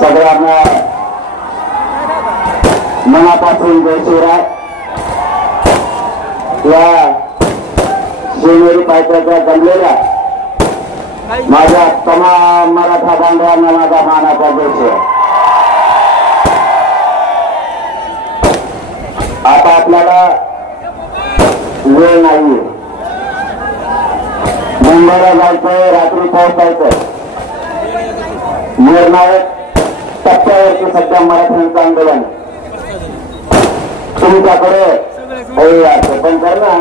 सगळ्यांना मनापासून जय शिवराय. या शिवनेरी पायथ्याच्या जमलेल्या माझ्या तमाम मराठा बांधवांना माझा मानाचा जय. आता आपल्याला वेळ नाही, मुंबईला जायचंय, रात्री पोहोचायचंय. निर्णायक टप्प्यावरती सध्या मराठ्यांचं आंदोलन. तुमच्याकडे पण कर ना,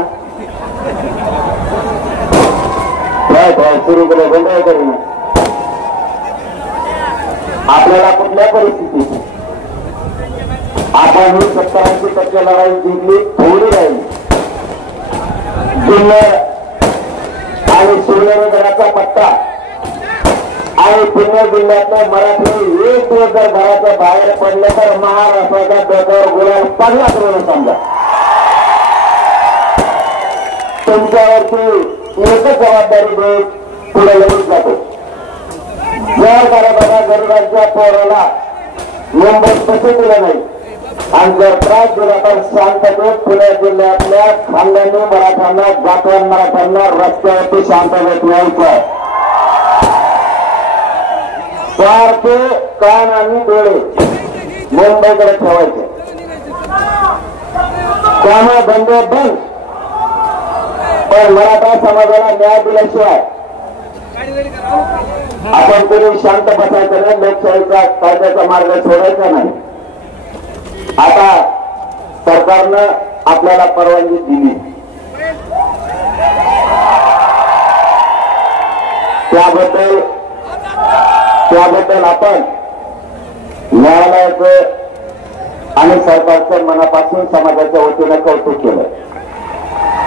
सुरू केलं बंद करू ना. आपल्याला कुठल्या परिस्थितीत आपण ही 70-80% लढाई जिंकली, थोडी राहील. जुन्नर आणि शिवनेरीगडाचा पट्टा आणि पुणे जिल्ह्यातले मराठी एक दिवस जर घराच्या बाहेर पडले तर महाराष्ट्राच्या डोक्यावर गुलाल पडला करून समजा. तुमच्यावरती एकच जबाबदारी देत पुढे लगेच जातो. जर बघा गरुडांच्या पोराला मुंबईत कसे दिलं नाही आणि जर त्रास दिला तर शांततेत पुणे जिल्ह्यातल्या खानदानी मराठ्यांना, जातवान मराठ्यांना रस्त्यावरती शांततेत यायचं. सारखे कान आणि डोळे मुंबईकडे ठेवायचे. कामा धंदे बंद, पण मराठा समाजाला न्याय दिल्याशिवाय आपण कोणी शांत बसायचं नाही. लोकशाहीचा कायद्याचा मार्ग सोडायचा नाही. आता सरकारनं आपल्याला परवानगी दिली, त्याबद्दल आपण न्यायालयाचं आणि सरकारचं मनापासून समाजाच्या वतीनं कौतुक केलं.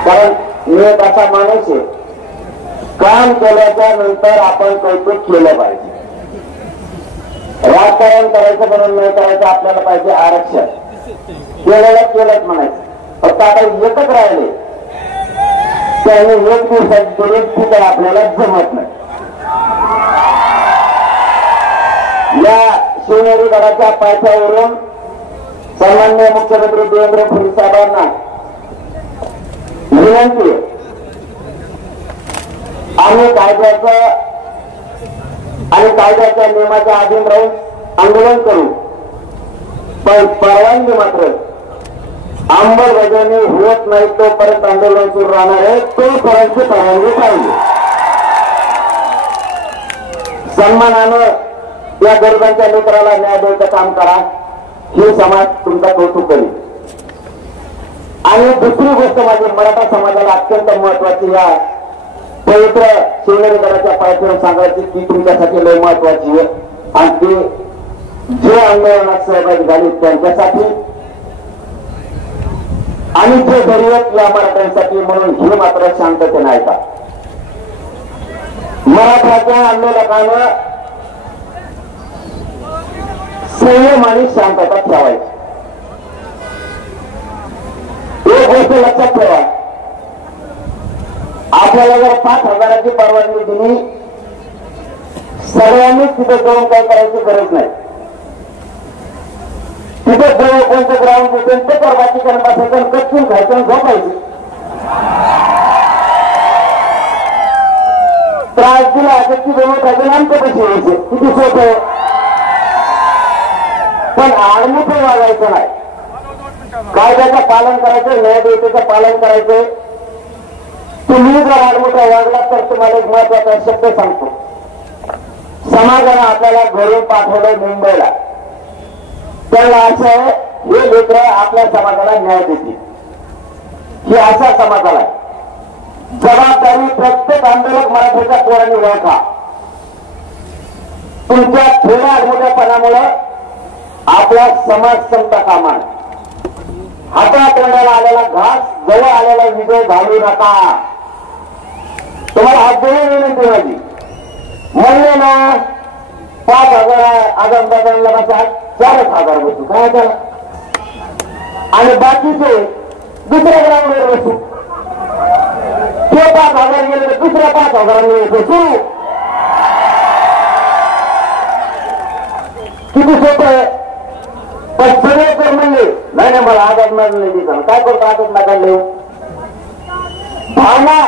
कारण मी एक असा माणूस आहे, काम केल्याच्या नंतर आपण कौतुक केलं पाहिजे. राजकारण करायचं म्हणून नाही करायचं, आपल्याला पाहिजे आरक्षण. केलंच म्हणायचं. फक्त आता एकच राहिले त्याने एक दिवसात तर आपल्याला जमत नाही. या शिवनेरी गडाच्या पायथ्यावरून सन्माननीय मुख्यमंत्री देवेंद्र फडणवीस साहेबांना विनंती आहे, आम्ही कायद्याचं आणि कायद्याच्या नियमाच्या अधीन राहून आंदोलन करू, पण परवानगी मात्र अंमलबजावणी होत नाही तोपर्यंत आंदोलन सुरू राहणार आहे. तोपर्यंत परवानगी पाहिजे. सन्मानानं या गरीबांच्या लेकराला न्याय द्यायचं काम करा, ही समाज तुमचा कौतुक करेल. आणि दुसरी गोष्ट म्हणजे मराठा समाजाला अत्यंत महत्वाची या पवित्र शिवनेरी गडाच्या पायथ्यावर सांगायची ती तुमच्यासाठी लय महत्वाची आहे. आणि ती जे आंदोलनात सहभागी झाली त्यांच्यासाठी आणि जे गरीब या मराठ्यांसाठी, म्हणून ही मात्र शांतते नाही का. मराठाच्या आंदोलकानं संयम आणि शांतता ठेवायची. एक गोष्ट लक्षात ठेवा, आपल्याला जर 5,000ची परवानगी दिली, सगळ्यांनीच तिथे जाऊन काय करायची गरज नाही. तिथे जवळ कोणतं ग्राउंड असेल ते परवाची करून बसायचं, कच्चून खायचं, झोपायचं. त्रास दिला कच्ची जवळ खायचं, आमचं पैसे यायचे, किती सोपं. पण आडमुठं वागायचं नाही. कायद्याचं पालन करायचं, न्यायदेवतेचं पालन करायचं. तुम्ही जर आडमुठा वागला तर तुम्हाला एक महत्वाचा शब्द सांगतो, समाजाने आपल्याला घरून पाठवलं मुंबईला. त्याला असं आहे हे लेकर आपल्या समाजाला न्याय देतील ही अशा समाजाला जबाबदारी प्रत्येक आंदोलक मराठीच्या पोरांनी ओळखा. तुमच्या थोड्या अडमोठ्यापणामुळे आपला समाज संपता कामा नये. हातातोंडाला आलेला घास जवळ आलेला विजय घालू नका. तुम्हाला हात जोडून विनंती माझी म्हणले ना 5,000 आजमदादांना बसा 4,000 बसू काय त्याला आणि बाकीचे दुसऱ्या ग्राउंडवर बसू. ते 5,000 गेले तर दुसऱ्या 5,000 बसू. किती सोपं आहे. पण सगळे तर म्हणले नाही नाही मला आजाद नाही काय करतो आजाद नाकारले. भावना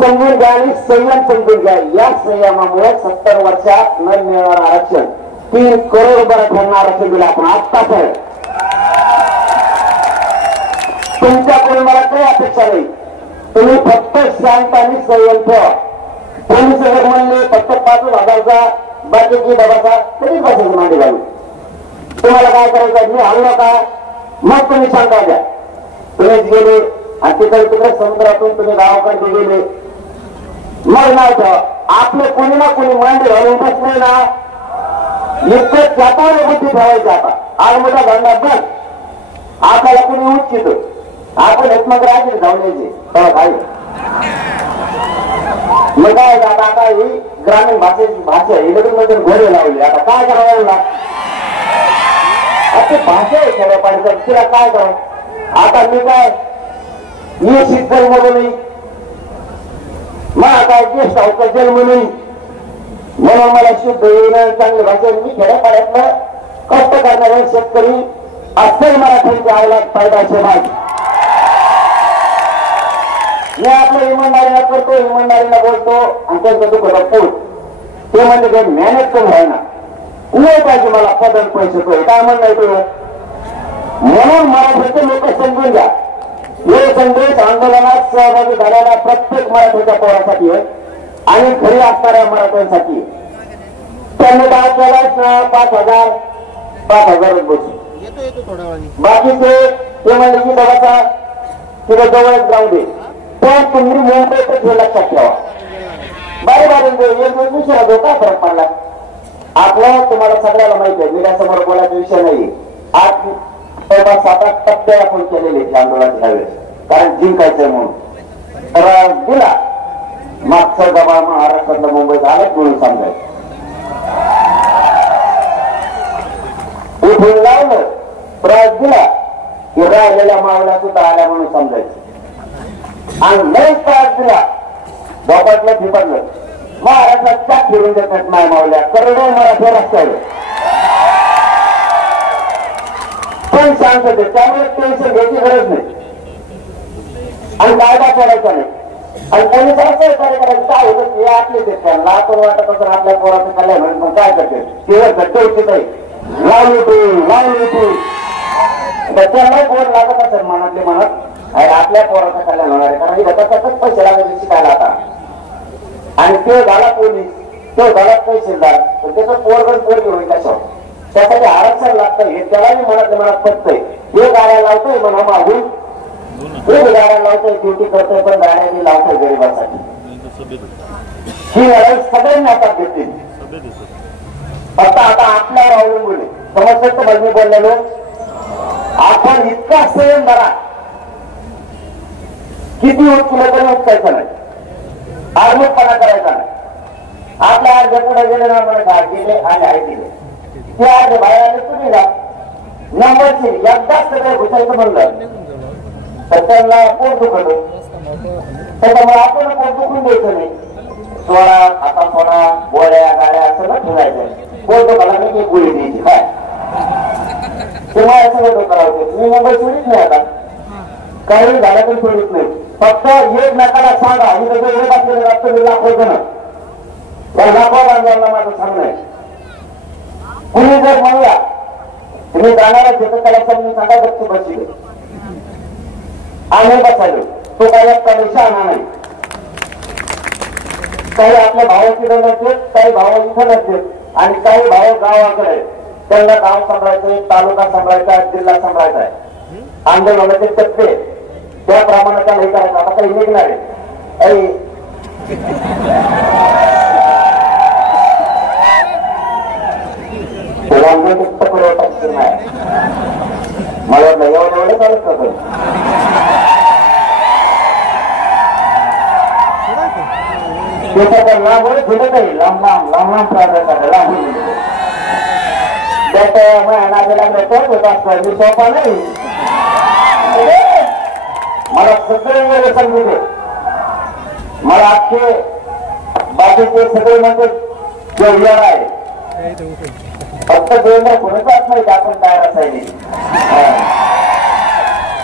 समजून घ्या आणि संयम समजून घ्या. या संयमामुळे 70 वर्षात न मिळणार आरक्षण 3 करोड रुपये ठरणार आरक्षण दिलं आपण आत्ताच आहे. तुमच्याकडून मला काही अपेक्षा नाही. तुम्ही फक्त शांत आणि संयम ठेवा. पोलीस अगर म्हणले फक्त 5,000चा बाकीची डबाचा तरी बसायची मांडी घालू. तुम्हाला काय करायचं मी हल्लो का मग तुम्ही सांगा द्या. तुम्हीच गेले आणि तिकडे समुद्रातून तुम्ही गावाकडे गेले मग नाही ठेवा. आपले कोणी ना कोणी मांडी घालून बसले ना इतकं त्याच्यावर बुद्धी ठेवायची. आता आज मोठा धंदा बस आपल्याला कोणी उच्चित आपण एकमत राहायचे जाऊन यायचे तेव्हा काय मग काय आता ही ग्रामीण भाषेची भाषा इकडून मध्ये घोडे लावले. आता काय करावं लागला आता भाषा आहे सगळ्या पाहिजे तिला काय करावं. आता मी काय मी शिक्षण म्हणून मला काय ज्येष्ठ अवकाश जन्म नाही म्हणून मला शुद्ध येणं चांगली भाषा. मी खेड्यापाड्यातलं कष्ट करणारे शेतकरी अस्सल मराठीचे आवलाद फायदा समाज मी आपल्या इमानदारीला करतो इमानदारीला बोलतो आणि त्यांचं दुःख पोट ते म्हणजे काही मेहनत करून आहे ना उभे पाहिजे मला पदन पैसे तो काय म्हणणं येतो. म्हणून मराठीचे लोक समजून घ्या. हे संदेश आंदोलनात सहभागी झालेल्या प्रत्येक मराठीच्या पोरासाठी आहे आणि घरी असणाऱ्या मराठ्यांसाठी. त्यांनी काय केलं 5,000 बसू बाकीचे ते म्हणले की बाबाचा तिला जवळच जाऊ दे. पण तुम्ही मुंबईतच हे लक्षात ठेवा. बारे विषय धोका फरक पडला आपलं तुम्हाला सगळ्याला माहिती आहे. मीडियासमोर बोलायचा विषय नाही. आज 7-8 टप्पे आपण केलेले आंदोलनाच्या त्यावेळेस कारण जिंकायचंय म्हणून तर दिला मागचा दबाव महाराष्ट्रातलं मुंबईत आलं म्हणून सांगायचं उठून लावलं त्रास दिला की राहिलेल्या मावला सुद्धा आल्या म्हणून समजायचं आणि लय त्रास दिला बापातलं फिपडलं महाराष्ट्रात त्या फिरून देतात नाही मावल्या करोडो मराठी रस्त्यावर पण सांगत त्यामुळे टेन्शन घ्यायची गरज नाही आणि कायदा करायचा नाही. आणि त्यांनी असं करायचं काय होतं ते आपले ते त्यांना आपण वाटत असं आपल्या पोराचं कल्याण होईल पण काय करते ते घट्ट उचित आहे लावली तू त्याच्याला पोर लागत असेल मनातले मनात आणि आपल्या पोराचं कल्याण होणार आहे कारण घटकातच पैसे लागायचे शिकायला आता आणि तो झाला पोलीस तो झाला तहसीलदार तर त्याचं पोरगण पोरगी होईल कशावर त्यासाठी आरक्षण लागतं हे त्यालाही मनातल्या मनात पटतंय. हे गाड्या लावतोय म्हणा मागून हे गाड्या लावतोय ड्युटी करतोय पण गाड्या लावतोय गरिबासाठी. ही लढाई सगळ्यांनी हातात घेतली फक्त आता आपल्यावर अवलंबून समजत तर मी बोललेलो आपण इतका संयम धरा किती तुला तरी उचकायचं नाही आडमुटपणा करायचा नाही. आपल्या अर्ध्या पुढे गेले ना मला घाट दिले आणि आई दिले ते अर्धे बाहेर आले तुम्ही जा नंबरची एकदाच सगळं घुसायचं म्हणलं तर त्यांना पोट दुखत त्याच्यामुळे आपण पोट दुखून द्यायचं नाही. सोडा आता सोडा गोळ्या गाड्या सगळं ठेवायचं पोट दुखाला मी एक गोळी द्यायची काय तुम्हाला सगळं डोकं लावते. मी मुंबई सोडित नाही आता काही झालं पण सोडित नाही. फक्त एक नकाला सांगा मी त्याचं एक असलेलं रात्र मी दाखवायचं ना त्या दाखवा आंदोलना माझं सांगणं आहे. कुणी जर म्हणूया तुम्ही जाणारा घेतो त्याला समजून सांगा गप्प बसले आम्ही बसायलो तो काही कमिशन आणा नाही. काही आपल्या भावाची दंडाचे काही भावाची मोठं नसते आणि काही भाऊ गावाकडे त्यांना गाव सांभाळायचंय, तालुका सांभाळायचा, जिल्हा सांभाळायचा आहे. आंदोलनाचे टप्पे त्याप्रमाणे त्याला हे करायचं. आता काही निघणार आहे मला वाटलं एवढं चालत का त्याचा लाभ फिरत आहे लांब लांब लांब लांब प्राधान्य लांब त्याच्या नादेला होत असतं मी सोपा नाही. मला सगळे वेळ समजू मला आजचे बाकीचे सगळे म्हणजे जेवढ आहे फक्त देवेंद्र कोणाचाच नाही आपण काय असायची.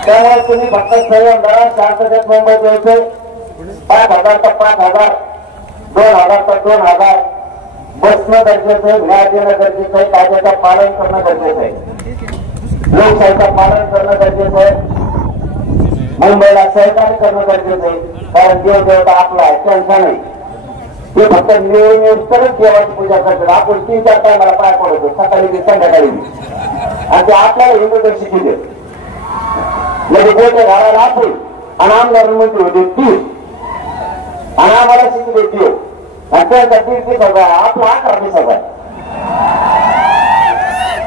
त्यामुळे तुम्ही फक्त संयम धरा, शांततेत मुंबईत यायचे. 5,000 तर 5,000, 2,000 तर 2,000 बसणं गरजेचं आहे, न्याय देणं गरजेचं आहे, कायद्याचं पालन करणं गरजेचं आहे, लोकशाहीचं पालन करणं गरजेचं आहे, मुंबईला सहकार्य करणं गरजेचं आहे. कारण देव देवता आपला आहे त्यांचा नाही. ते फक्त तरच देवाची पूजा करतात. आपण 3-4 टायमाला पाय पडतो, सकाळी बी संध्याकाळी बी, आणि ते आपल्याला हिंदू शिकले म्हणजे गोटे घालायला आपण आणि आमदार मंत्री होते 30 आणि आम्हाला शिकले देव आणि त्यांचा 30,000 आपला 11,000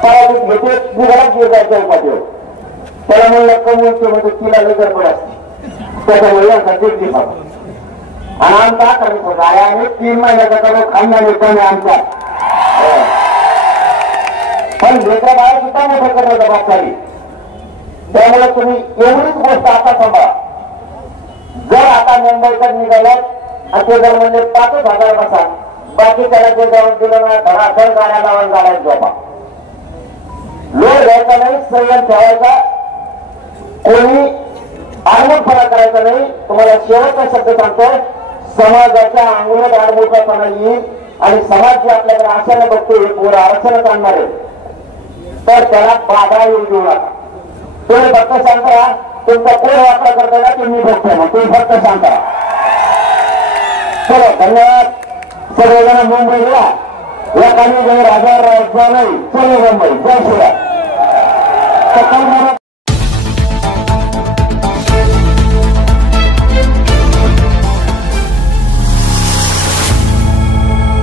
पराजित घेते निघाला गिर जायच्या उपाध्याय. त्याला म्हणलं कमवतो म्हणजे तिला लगर पण असते त्याच्यामुळे यांचा 30,000 आणि आमचा 11,000 आणि 3 महिन्याचा करो खानदानी कमी आमचा. पण लेकरा बाहेर सुद्धा मोठं करणं जबाबदारी. त्यामुळे तुम्ही एवढीच गोष्ट आता सांभाळा. जर आता मुंबईकर निघाल्यात आणि ते जर म्हणजे 5,000 बसा बाकी त्याला जे जाऊन दिलं ना धडाधड गाड्या लावून गाड्यात झोपा. लोड घ्यायचा नाही, संयम ठेवायचा, कोणी आडमुठपणा करायचा नाही. तुम्हाला शेवटचा शब्द सांगतो, समाजाच्या अंगणात आडमुठपणा येईल आणि समाज जे आपल्याकडे आशाने बघतो हे पूर्ण आरक्षणच आणणार आहे तर त्याला बाधा येऊ देऊ नका. तुम्ही फक्त शांत राहा. तुमचा कोण वापर करताना तुम्ही बघतोय ना, तुम्ही फक्त शांत राहा. चलो धन्यवाद. सगळेजण मुंबईला या काही राजा नाही. चलो मुंबई जय श्रीराम.